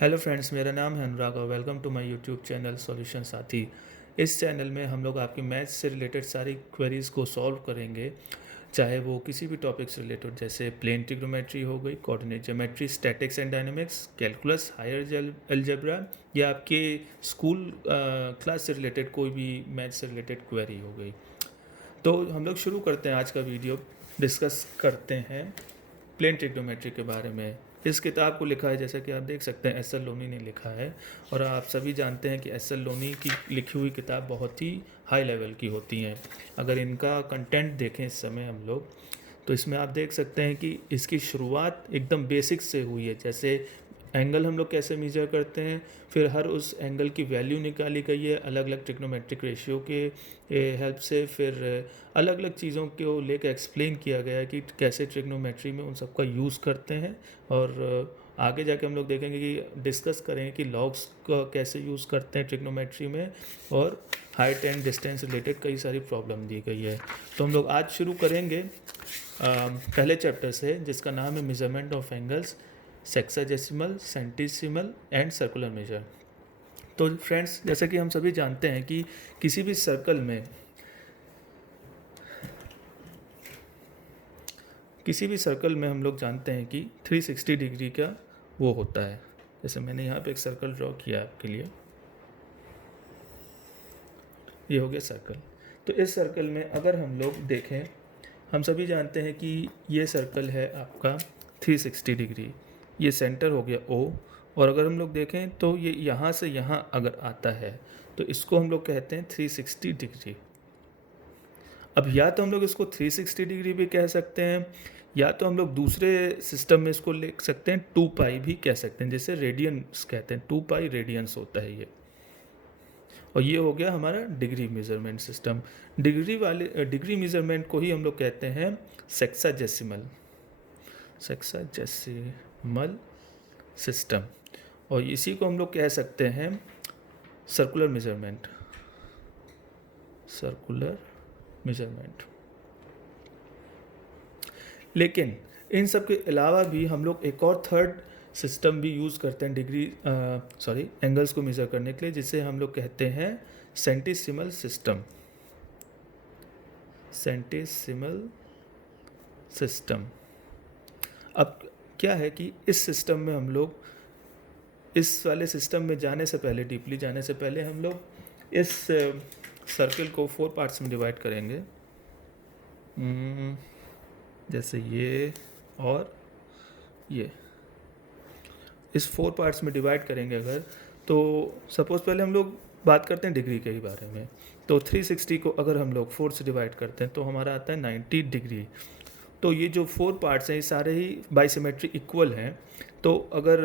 Hello friends, मेरा नाम है अनुराग और welcome to my YouTube channel solution Saathi. इस चैनल में हम लोग आपकी मैथ्स से रिलेटेड सारी क्वेरीज़ को सॉल्व करेंगे, चाहे वो किसी भी टॉपिक से रिलेटेड, जैसे प्लेन ट्रिग्नोमेट्री हो गई, coordinate geometry, statics and dynamics, calculus, higher algebra, या आपके स्कूल क्लास से रिलेटेड कोई भी मैथ्स से रिलेटेड क्वेरी हो गई। तो हम लोग शुरू करते हैं। आज का वीडियो डिस्कस करते हैं प्लेन ट्रिग्नोमेट्री के बारे में। इस किताब को लिखा है, जैसा कि आप देख सकते हैं, एस एल लोनी ने लिखा है। और आप सभी जानते हैं कि एस एल लोनी की लिखी हुई किताब बहुत ही हाई लेवल की होती हैं। अगर इनका कंटेंट देखें इस समय हम लोग, तो इसमें आप देख सकते हैं कि इसकी शुरुआत एकदम बेसिक से हुई है। जैसे एंगल हम लोग कैसे मेजर करते हैं, फिर हर उस एंगल की वैल्यू निकाली गई है अलग अलग ट्रिग्नोमेट्रिक रेशियो के हेल्प से। फिर अलग अलग चीज़ों को लेकर एक्सप्लेन किया गया है कि कैसे ट्रिग्नोमेट्री में उन सब का यूज़ करते हैं। और आगे जाके हम लोग देखेंगे कि डिस्कस करेंगे कि लॉग्स का कैसे यूज़ करते हैं ट्रिग्नोमेट्री में, और हाइट एंड डिस्टेंस रिलेटेड कई सारी प्रॉब्लम दी गई है। तो हम लोग आज शुरू करेंगे पहले चैप्टर से, जिसका नाम है measurement of angles, sexagesimal, centesimal and circular measure. तो फ्रेंड्स, जैसे कि हम सभी जानते हैं कि किसी भी सर्कल में हम लोग जानते हैं कि 360 डिग्री का वो होता है। जैसे मैंने यहाँ पे एक सर्कल ड्रॉ किया आपके लिए, ये हो गया सर्कल। तो इस सर्कल में अगर हम लोग देखें, हम सभी जानते हैं कि ये सर्कल है आपका 360 डिग्री, ये सेंटर हो गया O। और अगर हम लोग देखें तो ये यहाँ से यहाँ अगर आता है तो इसको हम लोग कहते हैं 360 डिग्री। अब या तो हम लोग इसको 360 डिग्री भी कह सकते हैं, या तो हम लोग दूसरे सिस्टम में इसको लिख सकते हैं 2 पाई भी कह सकते हैं, जैसे रेडियंस कहते हैं, 2 पाई रेडियंस होता है ये। और ये हो गया हमारा degree measurement system. Degree measurement को ही हम लोग कहते हैं सेक्साडेसिमल सिस्टम। और इसी को हम लोग कह सकते हैं सर्कुलर मेजरमेंट। लेकिन इन सब के अलावा भी हम लोग एक और थर्ड सिस्टम भी यूज़ करते हैं एंगल्स को मेज़र करने के लिए, जिसे हम लोग कहते हैं सेंटीसिमल सिस्टम। अब क्या है कि इस सिस्टम में हम लोग, इस वाले सिस्टम में जाने से पहले, डीपली जाने से पहले, हम लोग इस सर्कल को 4 पार्ट्स में डिवाइड करेंगे। जैसे ये और ये, इस 4 पार्ट्स में डिवाइड करेंगे अगर, तो सपोज़ पहले हम लोग बात करते हैं डिग्री के ही बारे में। तो 360 को अगर हम लोग 4 से डिवाइड करते हैं तो हमारा आता है 90 डिग्री। तो ये जो 4 पार्ट्स हैं ये सारे ही बाइसिमेट्री इक्वल हैं। तो अगर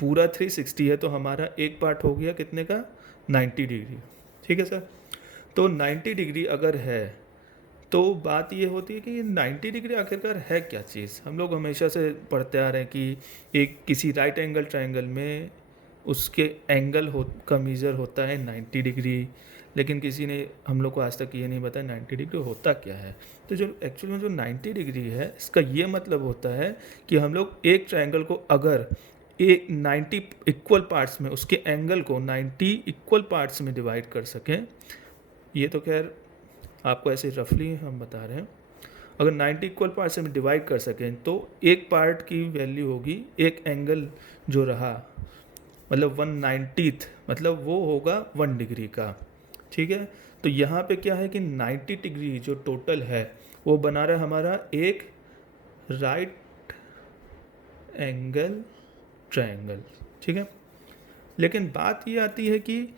पूरा 360 है तो हमारा एक पार्ट हो गया कितने का, 90 डिग्री। ठीक है सर। तो 90 डिग्री अगर है तो बात ये होती है कि ये 90 डिग्री आखिरकार है क्या चीज़। हम लोग हमेशा से पढ़ते आ रहे हैं कि एक किसी राइट एंगल ट्रायंगल में उसके एंगल का मेजर होता है 90 डिग्री, लेकिन किसी ने हम लोग को आज तक ये नहीं बताया 90 डिग्री होता क्या है। तो जो एक्चुअल में जो 90 डिग्री है, इसका ये मतलब होता है कि हम लोग एक ट्रायंगल को अगर एक 90 इक्वल पार्ट्स में, उसके एंगल को 90 इक्वल पार्ट्स में डिवाइड कर सकें। ये तो खैर आपको ऐसे रफली हम बता रहे हैं। अगर 90 इक्वल पार्ट्स में डिवाइड कर सकें तो एक पार्ट की वैल्यू होगी, एक एंगल जो रहा, मतलब 1/90, मतलब वो होगा 1 डिग्री का। ठीक है। तो यहाँ पे क्या है कि 90 डिग्री जो टोटल है वो बना रहा है हमारा एक राइट एंगल ट्रायंगल। ठीक है। लेकिन बात ये आती है कि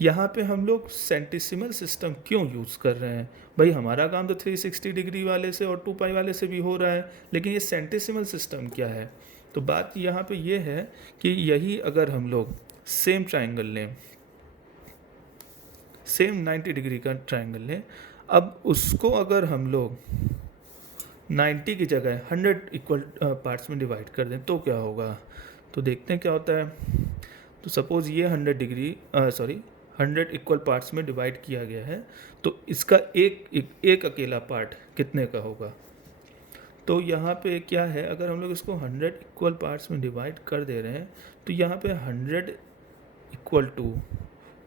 यहाँ पे हम लोग सेंटीसिमल सिस्टम क्यों यूज़ कर रहे हैं। भाई हमारा काम तो 360 डिग्री वाले से और 2 पाई वाले से भी हो रहा है, लेकिन ये सेंटीसिमल सिस्टम क्या है। तो बात यहाँ पे ये है कि यही अगर हम लोग सेम ट्रायंगल लें, सेम 90 डिग्री का ट्रायंगल लें, अब उसको अगर हम लोग 90 की जगह 100 इक्वल पार्ट्स में डिवाइड कर दें तो क्या होगा। तो देखते हैं क्या होता है। तो सपोज़ ये 100 इक्वल पार्ट्स में डिवाइड किया गया है, तो इसका एक अकेला पार्ट कितने का होगा। तो यहाँ पे क्या है, अगर हम लोग इसको 100 इक्वल पार्ट्स में डिवाइड कर दे रहे हैं तो यहाँ पे 100 equal to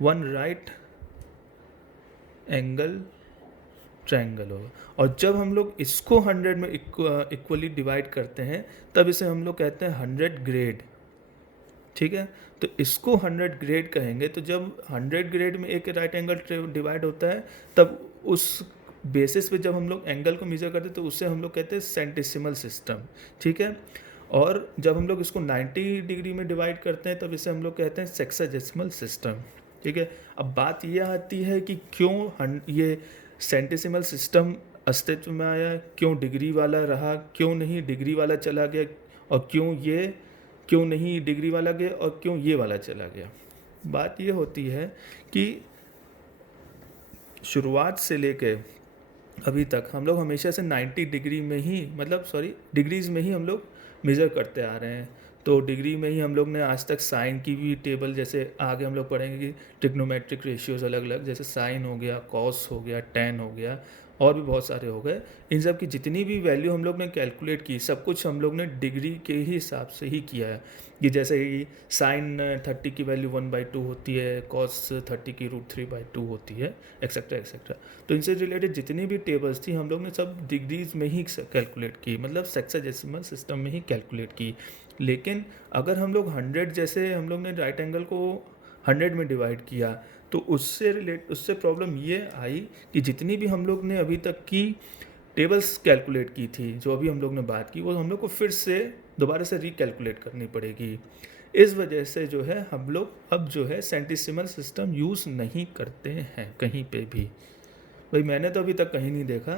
1 right angle triangle होगा। और जब हम लोग इसको 100 में इक्वली डिवाइड करते हैं तब इसे हम लोग कहते हैं 100 ग्रेड। ठीक है, तो इसको 100 ग्रेड कहेंगे। तो जब 100 ग्रेड में एक राइट एंगल डिवाइड होता है तब उस बेसिस पे जब हम लोग एंगल को मेजर करते हैं तो उससे हम लोग कहते हैं सेंटिसिमल सिस्टम। ठीक है, और जब हम लोग इसको 90 डिग्री में डिवाइड करते हैं तब इसे हम लोग कहते हैं सेक्साडेसिमल सिस्टम। ठीक है, अब बात ये आती है कि क्यों ये सेंटिसिमल सिस्टम अस्तित्व में आया, क्यों डिग्री वाला रहा, क्यों नहीं डिग्री वाला चला गया, और क्यों नहीं डिग्री वाला गया और क्यों ये वाला चला गया। बात ये होती है कि शुरुआत से लेके अभी तक हम लोग हमेशा से 90 डिग्री में ही डिग्रीज़ में ही हम लोग मेज़र करते आ रहे हैं। तो डिग्री में ही हम लोग ने आज तक साइन की भी टेबल, जैसे आगे हम लोग पढ़ेंगे कि ट्रिग्नोमेट्रिक रेशियोज़ अलग अलग, जैसे साइन हो गया, कॉस हो गया, टेन हो गया, और भी बहुत सारे हो गए। इन सब की जितनी भी वैल्यू हम लोग ने कैलकुलेट की सब कुछ हम लोग ने डिग्री के ही हिसाब से ही किया है। कि जैसे कि साइन 30 की वैल्यू 1/2 होती है, कॉस 30 की √3/2 होती है, एक्सेट्रा एक्सेट्रा। तो इनसे रिलेटेड जितनी भी टेबल्स थी हम लोग ने सब डिग्रीज में ही कैलकुलेट की, मतलब सेक्साडेसिमल सिस्टम में ही कैलकुलेट की। लेकिन अगर हम लोग 100, जैसे हम लोग ने राइट एंगल को 100 में डिवाइड किया तो उससे प्रॉब्लम ये आई कि जितनी भी हम लोग ने अभी तक की टेबल्स कैलकुलेट की थी, जो अभी हम लोग ने बात की, वो हम लोग को फिर से दोबारा से रिकैलकुलेट करनी पड़ेगी। इस वजह से जो है हम लोग अब जो है सेंटिसिमल सिस्टम यूज़ नहीं करते हैं कहीं पे भी। भाई मैंने तो अभी तक कहीं नहीं देखा।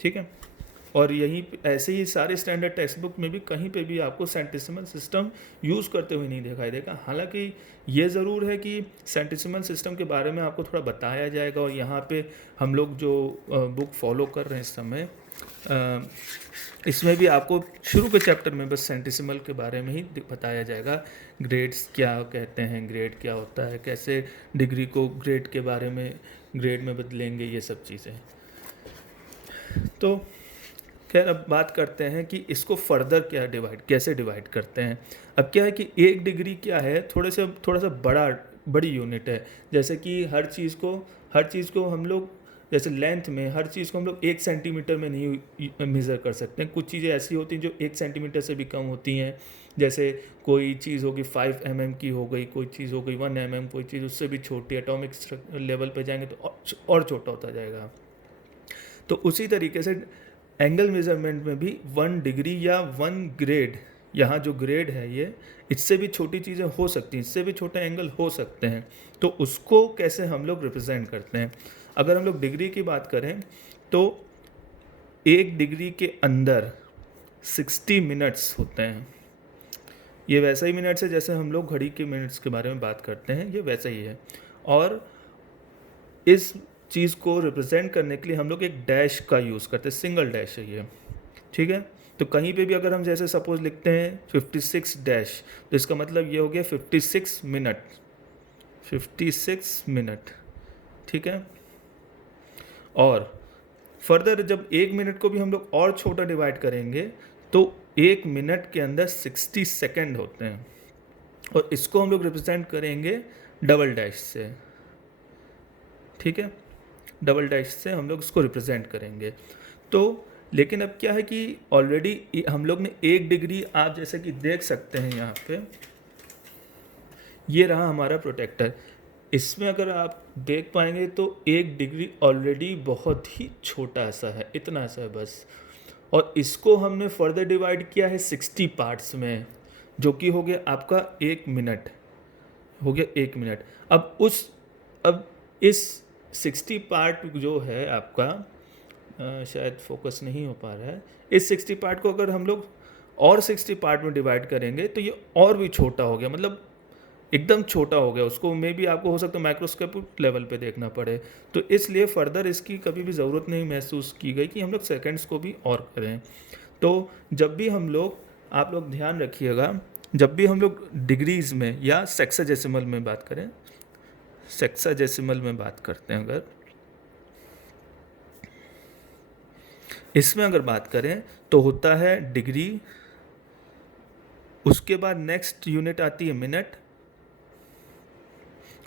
ठीक है, और यही ऐसे ही सारे स्टैंडर्ड टेक्स्ट बुक में भी कहीं पे भी आपको सेंटिसिमल सिस्टम यूज़ करते हुए नहीं दिखाई देगा। हालांकि ये ज़रूर है कि सेंटिसिमल सिस्टम के बारे में आपको थोड़ा बताया जाएगा, और यहाँ पे हम लोग जो बुक फॉलो कर रहे हैं इस समय, इसमें भी आपको शुरू के चैप्टर में बस सेंटिसिमल के बारे में ही बताया जाएगा। ग्रेड्स क्या कहते हैं, ग्रेड क्या होता है, कैसे डिग्री को ग्रेड के बारे में ग्रेड में बदलेंगे, ये सब चीज़ें। तो खैर अब बात करते हैं कि इसको फर्दर कैसे डिवाइड करते हैं। अब क्या है कि 1 डिग्री क्या है, थोड़ा सा बड़ी यूनिट है। जैसे कि हर चीज़ को हम लोग, जैसे लेंथ में हर चीज़ को हम लोग 1 सेंटीमीटर में नहीं मेज़र कर सकते हैं। कुछ चीज़ें ऐसी होती हैं जो 1 सेंटीमीटर से भी कम होती हैं। जैसे कोई चीज़ होगी 5 mm की हो गई, कोई चीज़ हो गई 1 mm, कोई चीज़ उससे भी छोटी, एटॉमिक लेवल पे जाएंगे तो और छोटा होता जाएगा। तो उसी तरीके से एंगल मेजरमेंट में भी 1 डिग्री या 1 ग्रेड, यहाँ जो ग्रेड है ये, इससे भी छोटी चीज़ें हो सकती हैं, इससे भी छोटे एंगल हो सकते हैं। तो उसको कैसे हम लोग रिप्रेजेंट करते हैं। अगर हम लोग डिग्री की बात करें तो 1 डिग्री के अंदर 60 मिनट्स होते हैं। ये वैसा ही मिनट्स है जैसे हम लोग घड़ी के मिनट्स के बारे में बात करते हैं, ये वैसा ही है। और इस चीज़ को रिप्रेजेंट करने के लिए हम लोग एक डैश का यूज़ करते हैं, सिंगल डैश है ये। ठीक है, तो कहीं पे भी अगर हम जैसे सपोज लिखते हैं 56 डैश, तो इसका मतलब ये हो गया 56 मिनट, 56 मिनट। ठीक है, और फर्दर जब 1 मिनट को भी हम लोग और छोटा डिवाइड करेंगे तो 1 मिनट के अंदर 60 सेकेंड होते हैं, और इसको हम लोग रिप्रेजेंट करेंगे डबल डैश से। ठीक है, डबल डैश से हम लोग इसको रिप्रेजेंट करेंगे। तो लेकिन अब क्या है कि ऑलरेडी हम लोग ने 1 डिग्री, आप जैसे कि देख सकते हैं यहाँ पे, ये रहा हमारा प्रोटेक्टर। इसमें अगर आप देख पाएंगे तो 1 डिग्री ऑलरेडी बहुत ही छोटा सा है, इतना सा है बस। और इसको हमने फर्दर डिवाइड किया है 60 पार्ट्स में, जो कि हो गया आपका 1 मिनट, हो गया 1 मिनट। अब इस 60 पार्ट जो है आपका, शायद फोकस नहीं हो पा रहा है, इस 60 पार्ट को अगर हम लोग और 60 पार्ट में डिवाइड करेंगे तो ये और भी छोटा हो गया, मतलब एकदम छोटा हो गया। उसको मे भी आपको हो सकता है माइक्रोस्कोपिक लेवल पे देखना पड़े। तो इसलिए फर्दर इसकी कभी भी ज़रूरत नहीं महसूस की गई कि हम लोग सेकेंड्स को भी और करें। तो जब भी हम लोग, आप लोग ध्यान रखिएगा, जब भी हम लोग डिग्रीज़ में या सेक्साडेसिमल में बात करें, सेक्साडेसिमल में बात करते हैं अगर, इसमें अगर बात करें तो होता है डिग्री, उसके बाद नेक्स्ट यूनिट आती है मिनट,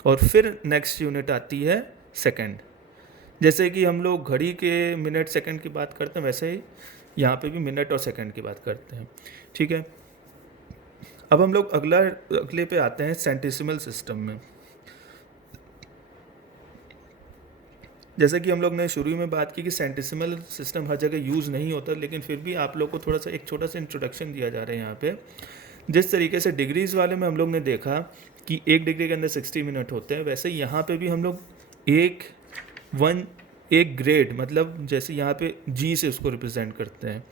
और फिर नेक्स्ट यूनिट आती है सेकंड। जैसे कि हम लोग घड़ी के मिनट सेकंड की बात करते हैं, वैसे ही यहाँ पे भी मिनट और सेकंड की बात करते हैं, ठीक है। अब हम लोग अगले पे आते हैं सेंटिसिमल सिस्टम में। जैसे कि हम लोग ने शुरू में बात की कि सेंटिसिमल सिस्टम हर जगह यूज़ नहीं होता, लेकिन फिर भी आप लोग को थोड़ा सा एक छोटा सा इंट्रोडक्शन दिया जा रहा है यहाँ पे। जिस तरीके से डिग्रीज़ वाले में हम लोग ने देखा कि 1 डिग्री के अंदर 60 मिनट होते हैं, वैसे यहाँ पे भी हम लोग एक ग्रेड, मतलब जैसे यहाँ पे जी से उसको रिप्रेजेंट करते हैं,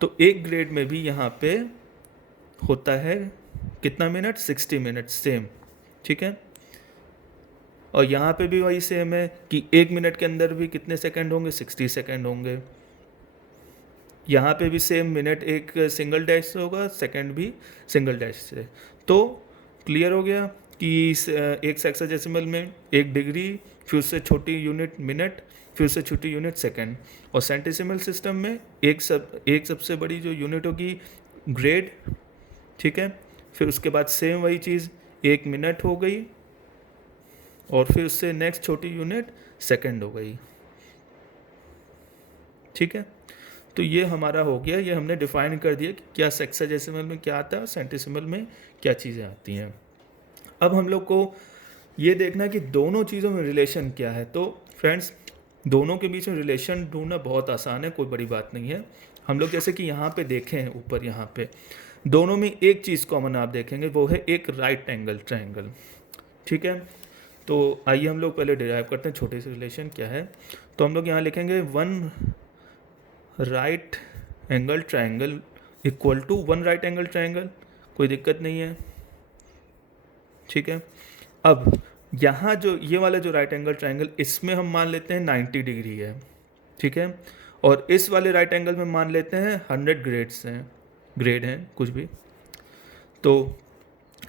तो एक ग्रेड में भी यहाँ पे होता है कितना मिनट, 60 मिनट सेम, ठीक है। और यहाँ पे भी वही सेम है कि 1 मिनट के अंदर भी कितने सेकंड होंगे, 60 सेकंड होंगे। यहाँ पे भी सेम, मिनट एक सिंगल डैश से होगा, सेकंड भी सिंगल डैश से। तो क्लियर हो गया कि एक सेक्साडेसिमल में 1 डिग्री, फिर उससे छोटी यूनिट मिनट, फिर उससे छोटी यूनिट सेकंड, और सेंटिसिमल सिस्टम में एक सबसे बड़ी जो यूनिट होगी ग्रेड, ठीक है। फिर उसके बाद सेम वही चीज़ 1 मिनट हो गई, और फिर उससे नेक्स्ट छोटी यूनिट सेकंड हो गई, ठीक है। तो ये हमारा हो गया, ये हमने डिफाइन कर दिया कि क्या सेक्साडेसिमल में क्या आता है और सेंटिसिमल में क्या चीज़ें आती हैं। अब हम लोग को ये देखना है कि दोनों चीज़ों में रिलेशन क्या है। तो फ्रेंड्स, दोनों के बीच में रिलेशन ढूंढना बहुत आसान है, कोई बड़ी बात नहीं है। हम लोग जैसे कि यहाँ पे देखें हैं ऊपर, यहाँ पे दोनों में एक चीज़ कॉमन आप देखेंगे, वो है एक राइट एंगल ट्रायंगल, ठीक है। तो आइए हम लोग पहले डिराइव करते हैं छोटे से रिलेशन क्या है। तो हम लोग यहाँ लिखेंगे 1 right angle triangle equal to 1 right angle triangle, कोई दिक्कत नहीं है, ठीक है। अब यहाँ जो ये वाला जो राइट एंगल ट्रायंगल, इसमें हम मान लेते हैं 90 डिग्री है, ठीक है। और इस वाले राइट एंगल में मान लेते हैं 100 ग्रेड हैं कुछ भी। तो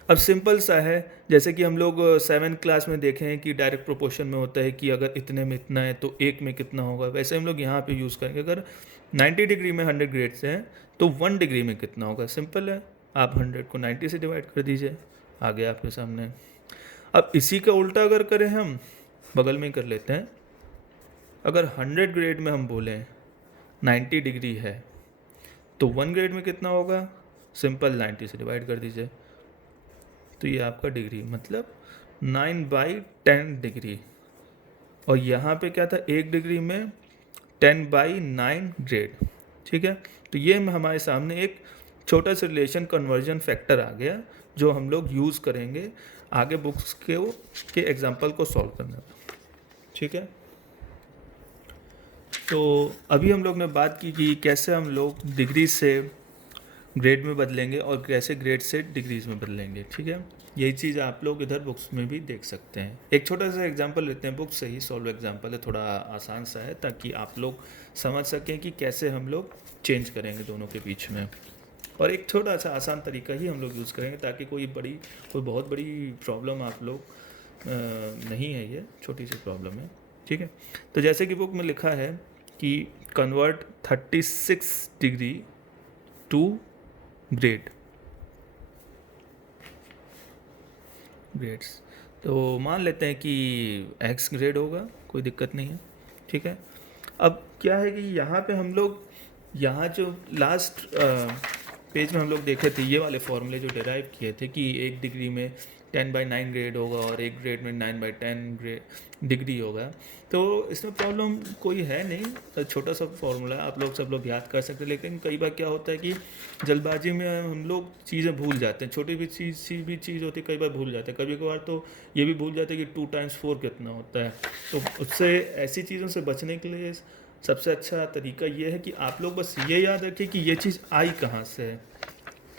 अब सिंपल सा है, जैसे कि हम लोग 7th क्लास में देखे हैं कि डायरेक्ट प्रोपोर्शन में होता है कि अगर इतने में इतना है तो एक में कितना होगा, वैसे हम लोग यहाँ पे यूज़ करेंगे। अगर 90 डिग्री में 100 ग्रेड्स हैं तो 1 डिग्री में कितना होगा, सिंपल है, आप 100 को 90 से डिवाइड कर दीजिए, आ गया आपके सामने। अब इसी का उल्टा अगर करें, हम बगल में ही कर लेते हैं। अगर 100 ग्रेड में हम बोलें 90 डिग्री है तो 1 ग्रेड में कितना होगा, सिंपल 90 से डिवाइड कर दीजिए, तो ये आपका डिग्री, मतलब 9/10 डिग्री। और यहाँ पे क्या था, 1 डिग्री में 10/9 ग्रेड, ठीक है। तो ये हमारे सामने एक छोटा सा रिलेशन कन्वर्जन फैक्टर आ गया, जो हम लोग यूज़ करेंगे आगे बुक्स के एग्जाम्पल को सॉल्व करने में, ठीक है। तो अभी हम लोग ने बात की कि कैसे हम लोग डिग्री से ग्रेड में बदलेंगे और कैसे ग्रेड से डिग्रीज में बदलेंगे, ठीक है। यही चीज़ आप लोग इधर बुक्स में भी देख सकते हैं। एक छोटा सा एग्जांपल लेते हैं, बुक से ही सॉल्व एग्जांपल है, थोड़ा आसान सा है, ताकि आप लोग समझ सकें कि कैसे हम लोग चेंज करेंगे दोनों के बीच में। और एक छोटा सा आसान तरीका ही हम लोग यूज़ करेंगे, ताकि कोई बहुत बड़ी प्रॉब्लम आप लोग नहीं है, ये छोटी सी प्रॉब्लम है, ठीक है। तो जैसे कि बुक में लिखा है कि कन्वर्ट 36 डिग्री टू ग्रेड्स। तो मान लेते हैं कि एक्स ग्रेड होगा, कोई दिक्कत नहीं है, ठीक है। अब क्या है कि यहाँ पे हम लोग, यहाँ जो लास्ट पेज में हम लोग देखे थे ये वाले फॉर्मूले जो डिराइव किए थे कि 1 डिग्री में 10/9 ग्रेड होगा और 1 ग्रेड में 9/10 डिग्री होगा। तो इसमें प्रॉब्लम कोई है नहीं, तो छोटा सा फॉर्मूला आप लोग सब लोग याद कर सकते हैं। लेकिन कई बार क्या होता है कि जल्दबाजी में हम लोग चीज़ें भूल जाते हैं, छोटी भी चीज़ होती है, कई बार भूल जाते हैं। कभी कभार तो ये भी भूल जाते हैं कि 2 × 4 कितना होता है। तो उससे, ऐसी चीज़ों से बचने के लिए सबसे अच्छा तरीका ये है कि आप लोग बस ये याद रखें कि ये चीज़ आई कहाँ से है,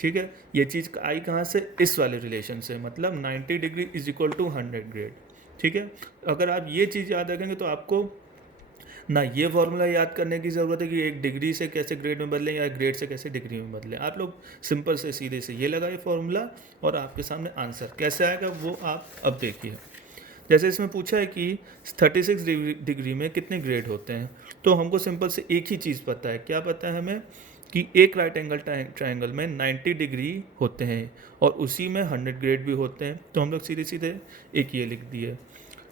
ठीक है। ये चीज़ आई कहाँ से, इस वाले रिलेशन से, मतलब 90 degree is equal to 100 grade, ठीक है। अगर आप ये चीज़ याद रखेंगे तो आपको ना ये फॉर्मूला याद करने की ज़रूरत है कि 1 डिग्री से कैसे ग्रेड में बदलें या ग्रेड से कैसे डिग्री में बदलें। आप लोग सिंपल से सीधे से ये लगाइए फॉर्मूला, और आपके सामने आंसर कैसे आएगा वो आप अब देखिए। जैसे इसमें पूछा है कि 36 डिग्री में कितने ग्रेड होते हैं, तो हमको सिंपल से एक ही चीज़ पता है। क्या पता है हमें? कि एक राइट एंगल ट्राइंगल में 90 डिग्री होते हैं और उसी में 100 ग्रेड भी होते हैं, तो हम लोग सीधे सीधे एक ये लिख दिए।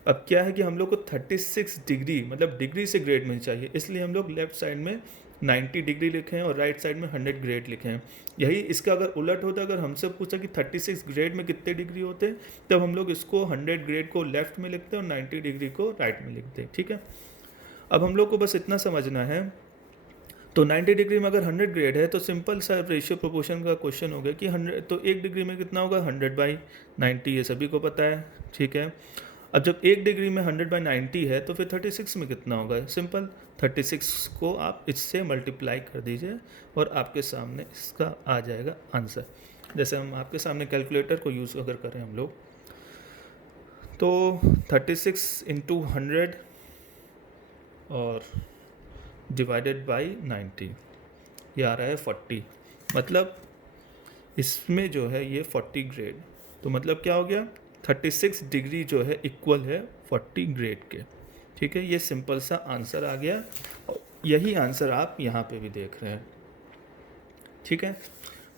अब क्या है कि हम लोग को 36 डिग्री मतलब डिग्री से ग्रेड में चाहिए, इसलिए हम लोग लेफ्ट साइड में 90 डिग्री लिखे हैं और राइट साइड में 100 ग्रेड लिखे हैं। यही इसका अगर उलट होता, अगर हमसे पूछा कि 36 ग्रेड में कितने डिग्री होते हैं, तब हम लोग इसको 100 ग्रेड को लेफ्ट में लिखते हैं और 90 डिग्री को राइट में लिखते हैं। ठीक है, अब हम लोग को बस इतना समझना है। तो 90 डिग्री में अगर 100 ग्रेड है तो सिंपल सा रेशियो प्रोपोर्शन का क्वेश्चन हो गया कि 100, तो 1 डिग्री में कितना होगा? 100/90, ये सभी को पता है। ठीक है, अब जब 1 डिग्री में 100/90 है तो फिर 36 में कितना होगा? सिंपल 36 को आप इससे मल्टीप्लाई कर दीजिए और आपके सामने इसका आ जाएगा आंसर। जैसे हम आपके सामने कैलकुलेटर को यूज़ अगर करें हम लोग, तो 36 इंटू 100 और डिवाइडेड बाई 90, ये आ रहा है 40। मतलब इसमें जो है ये 40 ग्रेड, तो मतलब क्या हो गया? 36 डिग्री जो है इक्वल है 40 ग्रेड के। ठीक है, ये सिंपल सा आंसर आ गया और यही आंसर आप यहाँ पे भी देख रहे हैं। ठीक है,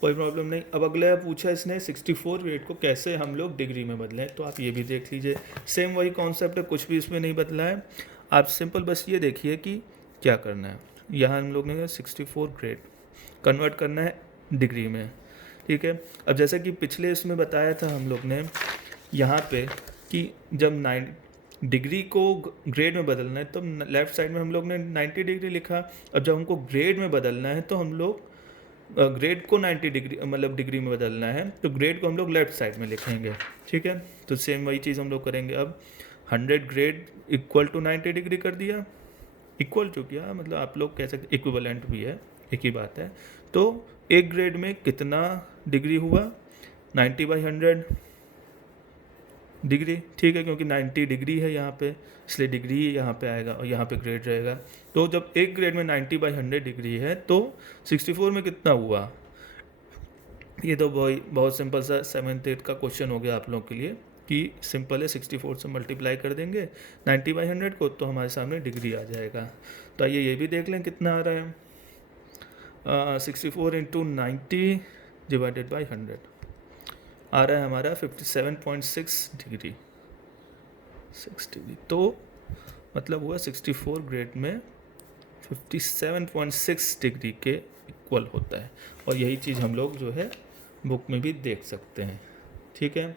कोई प्रॉब्लम नहीं। अब अगला पूछा इसने 64 ग्रेड को कैसे हम लोग डिग्री में बदलें, तो आप ये भी देख लीजिए। सेम वही कॉन्सेप्ट है, कुछ भी इसमें नहीं बदला है। आप सिंपल बस ये देखिए कि क्या करना है। यहाँ हम लोग ने 64 ग्रेड कन्वर्ट करना है डिग्री में। ठीक है, अब जैसा कि पिछले इसमें बताया था हम लोग ने यहाँ पे कि जब 9 डिग्री को ग्रेड में बदलना है तो लेफ़्ट साइड में हम लोग ने 90 डिग्री लिखा। अब जब हमको ग्रेड में बदलना है तो हम लोग ग्रेड को 90 डिग्री मतलब डिग्री में बदलना है, तो ग्रेड को हम लोग लेफ़्ट साइड में लिखेंगे। ठीक है, तो सेम वही चीज़ हम लोग करेंगे। अब 100 ग्रेड इक्वल टू 90 डिग्री कर दिया। इक्वल टू क्या मतलब आप लोग कह सकते इक्विवेलेंट भी है, एक ही बात है। तो एक ग्रेड में कितना डिग्री हुआ? 90/100 डिग्री। ठीक है, क्योंकि 90 डिग्री है यहाँ पे, इसलिए डिग्री यहाँ पे आएगा और यहाँ पे ग्रेड रहेगा। तो जब एक ग्रेड में 90/100 डिग्री है तो 64 में कितना हुआ? ये तो बहुत सिंपल सा 7th 8th का क्वेश्चन हो गया आप लोगों के लिए कि सिंपल है, 64 से मल्टीप्लाई कर देंगे 90/100 को, तो हमारे सामने डिग्री आ जाएगा। तो आइए ये भी देख लें कितना आ रहा है। 64 इंटू 90 डिवाइडेड बाई 100 आ रहा है हमारा 57.6 डिग्री। 6 डिग्री तो मतलब हुआ 64 ग्रेड में 57.6 डिग्री के इक्वल होता है। और यही चीज़ हम लोग जो है बुक में भी देख सकते हैं। ठीक है,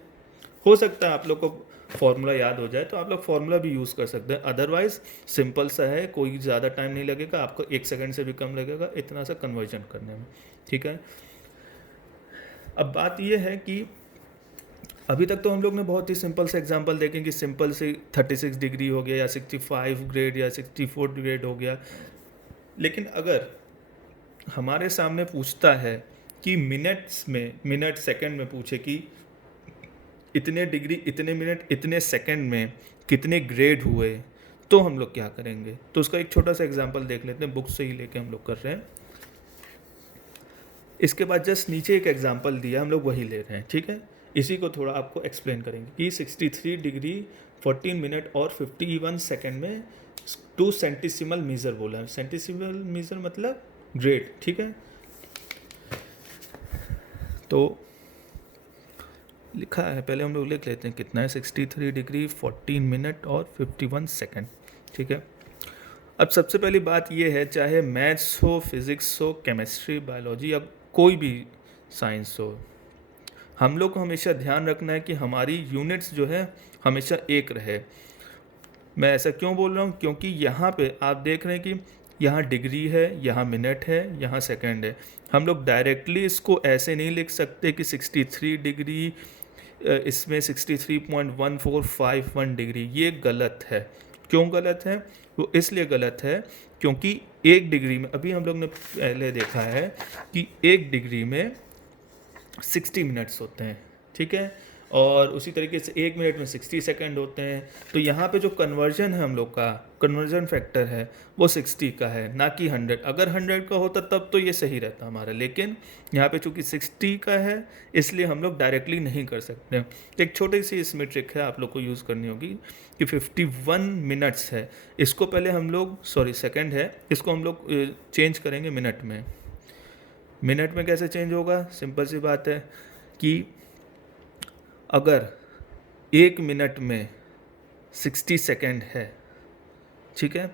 हो सकता है आप लोग को फॉर्मूला याद हो जाए तो आप लोग फॉर्मूला भी यूज़ कर सकते हैं, अदरवाइज सिंपल सा है, कोई ज़्यादा टाइम नहीं लगेगा आपको, 1 सेकंड से भी कम लगेगा इतना सा कन्वर्जन करने में। ठीक है, अब बात ये है कि अभी तक तो हम लोग ने बहुत ही सिंपल से एग्जांपल देखें कि सिंपल से 36 डिग्री हो गया या 65 ग्रेड या 64 ग्रेड हो गया। लेकिन अगर हमारे सामने पूछता है कि मिनट सेकंड में पूछे कि इतने डिग्री इतने मिनट इतने सेकंड में कितने ग्रेड हुए, तो हम लोग क्या करेंगे? तो उसका एक छोटा सा एग्जांपल देख लेते हैं, बुक से ही लेके हम लोग कर रहे हैं। इसके बाद जस्ट नीचे एक एग्जांपल दिया, हम लोग वही ले रहे हैं। ठीक है, इसी को थोड़ा आपको एक्सप्लेन करेंगे कि 63 डिग्री 14 मिनट और 51 सेकंड में 2 सेंटीसिमल मीज़र बोला है। सेंटीसिमल मीज़र मतलब ग्रेड। ठीक है, तो लिखा है, पहले हम लोग लिख लेते हैं कितना है। 63 डिग्री 14 मिनट और 51 सेकंड। ठीक है, अब सबसे पहली बात ये है, चाहे मैथ्स हो, फिज़िक्स हो, केमिस्ट्री, बायोलॉजी या कोई भी साइंस हो, हम लोग को हमेशा ध्यान रखना है कि हमारी यूनिट्स जो है हमेशा एक रहे। मैं ऐसा क्यों बोल रहा हूँ? क्योंकि यहाँ पे आप देख रहे हैं कि यहाँ डिग्री है, यहाँ मिनट है, यहाँ सेकंड है। हम लोग डायरेक्टली इसको ऐसे नहीं लिख सकते कि 63 डिग्री इसमें 63.1451 डिग्री, ये गलत है। क्यों गलत है? वो इसलिए गलत है क्योंकि एक डिग्री में, अभी हम लोग ने पहले देखा है कि एक डिग्री में 60 मिनट्स होते हैं। ठीक है, और उसी तरीके से 1 मिनट में 60 सेकंड होते हैं। तो यहाँ पे जो कन्वर्जन है हम लोग का, कन्वर्जन फैक्टर है वो 60 का है, ना कि 100। अगर 100 का होता तब तो ये सही रहता हमारा, लेकिन यहाँ पे चूँकि 60 का है इसलिए हम लोग डायरेक्टली नहीं कर सकते। एक छोटी सी इसमें ट्रिक है आप लोग को यूज़ करनी होगी कि 51 मिनट्स है, इसको पहले हम लोग, सॉरी सेकंड है, इसको हम लोग चेंज करेंगे मिनट में। मिनट में कैसे चेंज होगा? सिंपल सी बात है कि अगर 1 मिनट में 60 सेकंड है, ठीक है,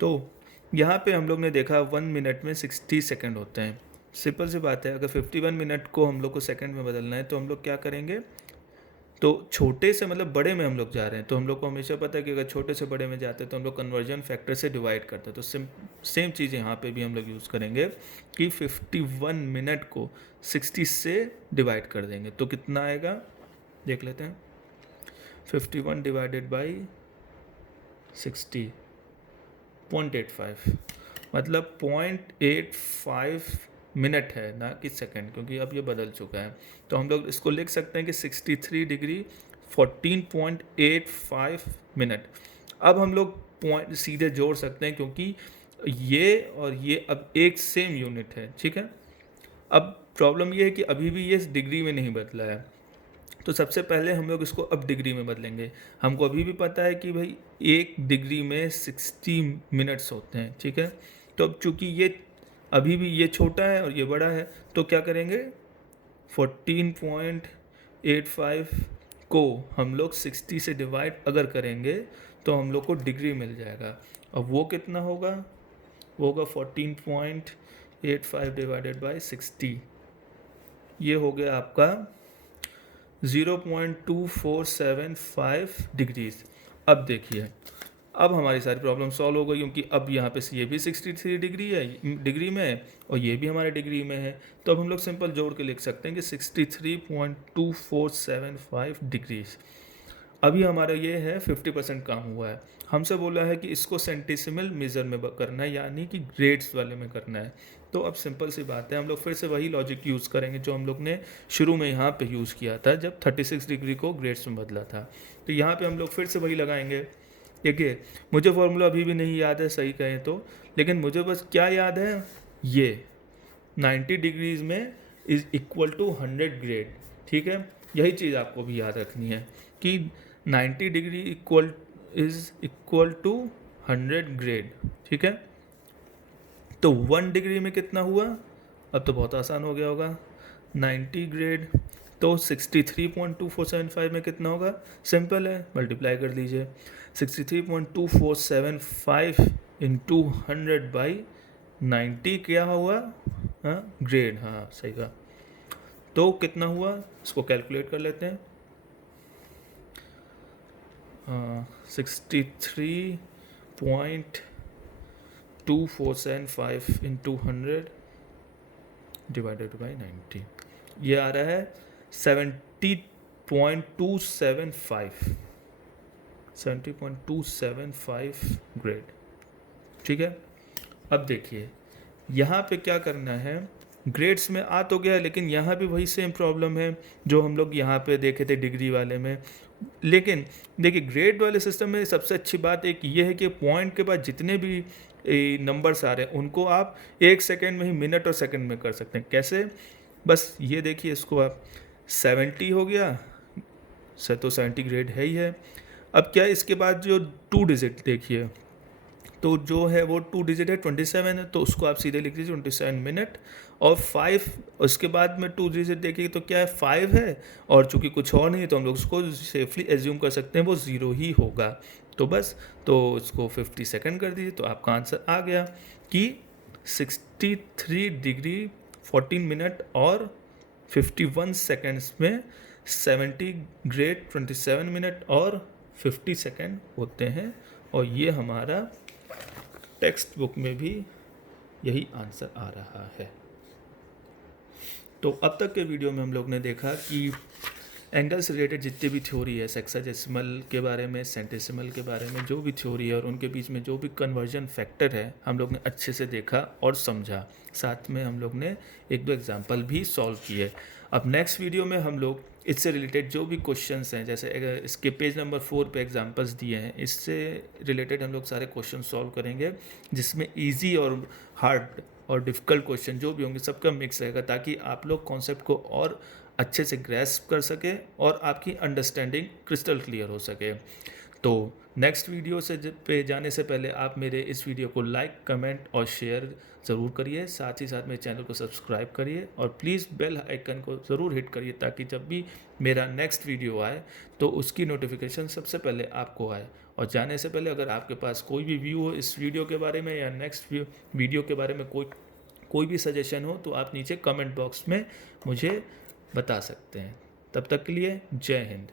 तो यहाँ पे हम लोग ने देखा 1 मिनट में 60 सेकंड होते हैं। सिंपल सी बात है, अगर 51 मिनट को हम लोग को सेकंड में बदलना है तो हम लोग क्या करेंगे? तो छोटे से मतलब बड़े में हम लोग जा रहे हैं तो हम लोग को हमेशा पता है कि अगर छोटे से बड़े में जाते हैं तो हम लोग कन्वर्जन फैक्टर से डिवाइड करते हैं। तो सेम चीज़ यहाँ पे भी हम लोग यूज़ करेंगे कि 51 मिनट को 60 से डिवाइड कर देंगे तो कितना आएगा देख लेते हैं। 51 डिवाइडेड बाई 60 0.85, मतलब 0.85 मिनट है, ना कि सेकंड, क्योंकि अब ये बदल चुका है। तो हम लोग इसको लिख सकते हैं कि 63 डिग्री 14.85 मिनट। अब हम लोग पॉइंट सीधे जोड़ सकते हैं क्योंकि ये और ये अब एक सेम यूनिट है, ठीक है। अब प्रॉब्लम ये है कि अभी भी ये डिग्री में नहीं बदला है, तो सबसे पहले हम लोग इसको अब डिग्री में बदलेंगे। हमको अभी भी पता है कि भाई 1 डिग्री में 60 मिनट्स होते हैं, ठीक है। तो अब चूँकि ये अभी भी ये छोटा है और ये बड़ा है तो क्या करेंगे, 14.85 को हम लोग 60 से डिवाइड अगर करेंगे तो हम लोग को डिग्री मिल जाएगा। अब वो कितना होगा? वो होगा 14.85 डिवाइडेड बाई 60, ये हो गया आपका 0.2475 डिग्रीज। अब देखिए, अब हमारी सारी प्रॉब्लम सॉल्व हो गई क्योंकि अब यहाँ पे ये भी 63 डिग्री है डिग्री में है और ये भी हमारे डिग्री में है। तो अब हम लोग सिंपल जोड़ के लिख सकते हैं कि 63.2475 डिग्रीज। अभी हमारा ये है 50% काम हुआ है। हमसे बोला है कि इसको सेंटीसिमल मेजर में करना है, यानी कि ग्रेड्स वाले में करना है। तो अब सिंपल सी बात है, हम लोग फिर से वही लॉजिक यूज़ करेंगे जो हम लोग ने शुरू में यहाँ पे यूज़ किया था जब 36 डिग्री को ग्रेड्स में बदला था। तो यहाँ पे हम लोग फिर से वही लगाएंगे। देखिए, मुझे फॉर्मूला अभी भी नहीं याद है सही कहें तो, लेकिन मुझे बस क्या याद है, ये 90 डिग्रीज में इज़ इक्वल टू 100 ग्रेड, ठीक है। यही चीज़ आपको भी याद रखनी है कि 90 degree is equal to 100 grade, ठीक है। तो 1 डिग्री में कितना हुआ? अब तो बहुत आसान हो गया होगा, 90 ग्रेड। तो 63.2475 में कितना होगा? सिंपल है, मल्टीप्लाई कर दीजिए। 63.2475 इंटू 100 बाई 90 क्या हुआ? हाँ, ग्रेड, हाँ सही कहा। तो कितना हुआ इसको कैलकुलेट कर लेते हैं। 63.2475 इंटू 100 डिवाइडेड बाई 90, ये आ रहा है 70.275 ग्रेड, ठीक है। अब देखिए यहाँ पे क्या करना है, ग्रेड्स में आ तो गया लेकिन यहाँ भी वही सेम प्रॉब्लम है जो हम लोग यहाँ पे देखे थे डिग्री वाले में। लेकिन देखिए, ग्रेड वाले सिस्टम में सबसे अच्छी बात एक ये है कि पॉइंट के बाद जितने भी नंबर्स आ रहे हैं उनको आप 1 सेकेंड में ही मिनट और सेकंड में कर सकते हैं। कैसे? बस ये देखिए, इसको आप 70 हो गया, तो 70 ग्रेड है ही है। अब क्या इसके बाद जो 2 डिजिट देखिए, तो जो है वो 2 डिजिट है 27 है, तो उसको आप सीधे लिख दीजिए 27 मिनट। और 5 उसके बाद में 2 डिजिट देखिए तो क्या है, 5 है, और चूंकि कुछ और नहीं है तो हम लोग उसको सेफली एज्यूम कर सकते हैं वो 0 ही होगा। तो बस, तो इसको 50 सेकंड कर दीजिए तो आपका आंसर आ गया कि 63 डिग्री 14 मिनट और 51 सेकंड्स में 70 ग्रेड 27 मिनट और 50 सेकंड होते हैं। और ये हमारा टेक्स्ट बुक में भी यही आंसर आ रहा है। तो अब तक के वीडियो में हम लोग ने देखा कि एंगल से रिलेटेड जितनी भी थ्योरी है, सेक्साडेसिमल के बारे में, सेंटेसिमल के बारे में, जो भी थ्योरी है और उनके बीच में जो भी कन्वर्जन फैक्टर है, हम लोग ने अच्छे से देखा और समझा। साथ में हम लोग ने एक दो एग्जांपल भी सॉल्व किए। अब नेक्स्ट वीडियो में हम लोग इससे रिलेटेड जो भी क्वेश्चंस हैं, जैसे अगर इसके पेज नंबर 4 पे एग्जांपल्स दिए हैं, इससे रिलेटेड हम लोग सारे क्वेश्चन सॉल्व करेंगे, जिसमें ईजी और हार्ड और डिफ़िकल्ट क्वेश्चन जो भी होंगे सबका मिक्स रहेगा, ताकि आप लोग कॉन्सेप्ट को और अच्छे से ग्रैस्प कर सके और आपकी अंडरस्टैंडिंग क्रिस्टल क्लियर हो सके। तो नेक्स्ट वीडियो से पे जाने से पहले आप मेरे इस वीडियो को लाइक, कमेंट और शेयर ज़रूर करिए। साथ ही साथ मेरे चैनल को सब्सक्राइब करिए और प्लीज़ बेल आइकन को ज़रूर हिट करिए, ताकि जब भी मेरा नेक्स्ट वीडियो आए तो उसकी नोटिफिकेशन सबसे पहले आपको आए। और जाने से पहले अगर आपके पास कोई भी व्यू हो इस वीडियो के बारे में या नेक्स्ट वीडियो के बारे में कोई भी सजेशन हो, तो आप नीचे कमेंट बॉक्स में मुझे बता सकते हैं। तब तक के लिए जय हिंद।